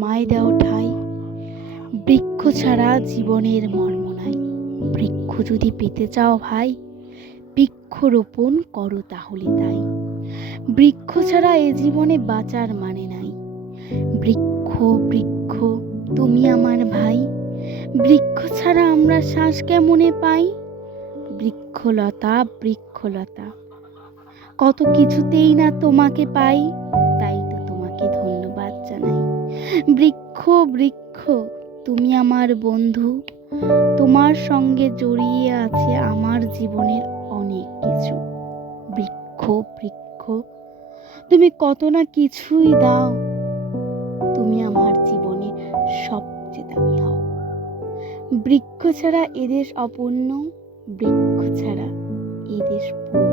আমায় দাও ঠাই। বৃক্ষ ছাড়া জীবনের মর্ম নাই। বৃক্ষ যদি পেতে চাও ভাই, বৃক্ষরোপণ করো তাহলে তাই। বৃক্ষ ছাড়া এ জীবনে বাঁচার মানে নাই। বৃক্ষ বৃক্ষ তুমি আমার ভাই, বৃক্ষ ছাড়া আমরা শ্বাস কেমনে পাই। বৃক্ষলতা বৃক্ষলতা কত কিছুতেই না তোমাকে পাই, তাই তো তোমাকে ধন্যবাদ জানাই। বৃক্ষ বৃক্ষ তুমি আমার বন্ধু, তোমার সঙ্গে জড়িয়ে আছে আমার জীবনের অনেক কিছু। বৃক্ষ বৃক্ষ তুমি কত না কিছুই দাও, তুমি আমার জীবনে সবচেয়ে দামি হও। বৃক্ষ ছাড়া এদেশ অপূর্ণ, বৃক্ষ ছাড়া এদেশ পূর্ণ।